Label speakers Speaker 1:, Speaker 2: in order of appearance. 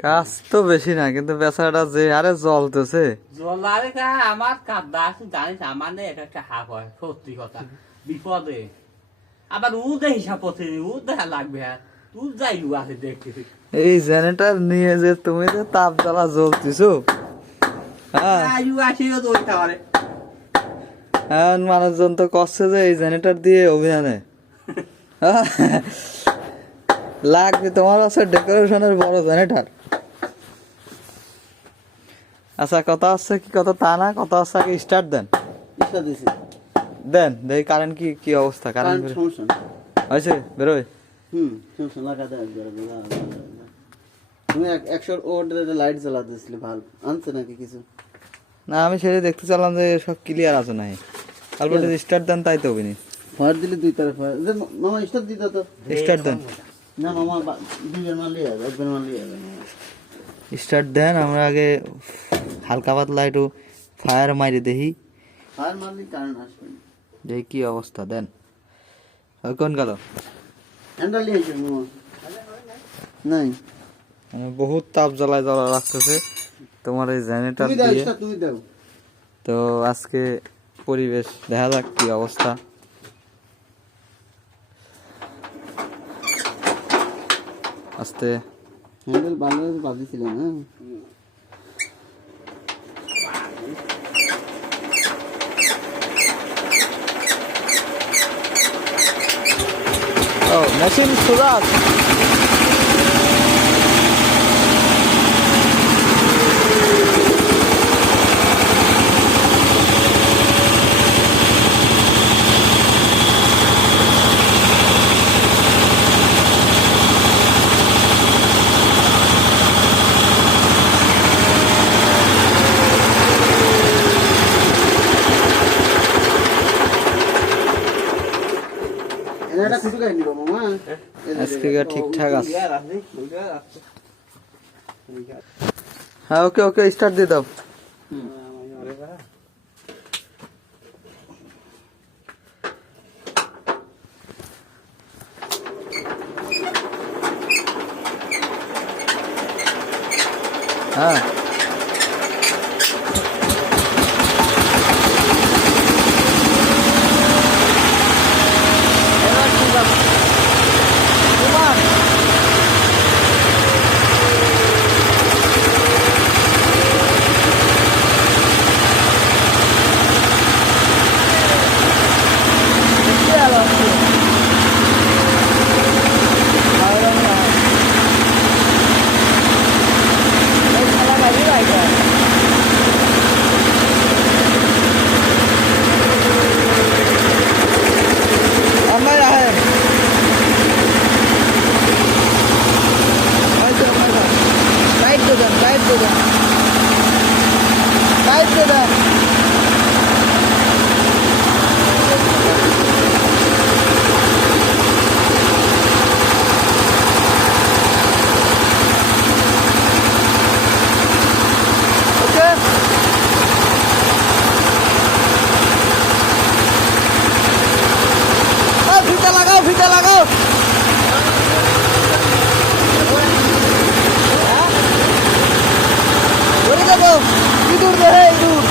Speaker 1: কাজ তো বেশি না কিন্তু বেচারাটা যে আরে জ্বলতেছে।
Speaker 2: জলারে কা আমার কাদা আছে জানিস আমার না এটা একটা হাফ হয় সত্যি কথা। বিপদে। আবার উ দে হিসাব করতে উ দেখা লাগবে হ্যাঁ তুই যাইলু আছে দেখতেছি
Speaker 1: এই জেনারেটর নিয়ে যে তুমি যে তাপ জ্বালা জ্বলতেছো হ্যাঁ? মানুষজন তো করছে যে এই জেনারেটর দিয়ে অভিযানে লাগবে তোমার আছে ডেকোরেশনের বড় জেনারেটর আচ্ছা কথা হচ্ছে কি কথা তা না কথা হচ্ছে আগে স্টার্ট দেন। দেন দেখি কারেন্ট কি কি অবস্থা কারেন্ট। হয়েছে? বেরোয়?
Speaker 3: হুম লাগা দেয়। তুমি এক- একশো লাইট জ্বালা দিয়েছিলে ভালো। আনছে নাকি কিছু?
Speaker 1: না আমি সেটা দেখতে চাইলাম যে সব ক্লিয়ার আছে নাই তারপরে স্টার্ট দেন তাই তো অভিনি
Speaker 3: ফায়ার দিলে দুই তারে ফায়ার মামা স্টার দিত তো।
Speaker 1: স্টার্ট দেন।
Speaker 3: না মামা বা- দুইজন মারলি যাবে একজন মারলি যাবে
Speaker 1: স্টার্ট দেন আমরা আগে হালকা পাতলা একটু ফায়ার মারি দেখি।
Speaker 3: ফায়ার মারলি কারেন্ট আসবে
Speaker 1: দেখি কি অবস্থা দেন। কোন গেল
Speaker 3: হ্যান্ডেল নিয়ে এসে নাই।
Speaker 1: বহুত তাপ জ্বালায় জ্বালা রাখতেছে তোমার এই জেনারেটর দিয়ে। তো আজকে পরিবেশ দেখা যাক কি অবস্থা। আস্তে
Speaker 3: হ্যান্ডেল ভালো বাজিছিল না
Speaker 1: ও মেশিন সুরাজ আজকে ঠিকঠাক আছে। হ্যাঁ ওকে ওকে স্টার্ট দিয়ে দাও। হ্যাঁ। ধরে যাবো ইঁদুর রে ইঁদুর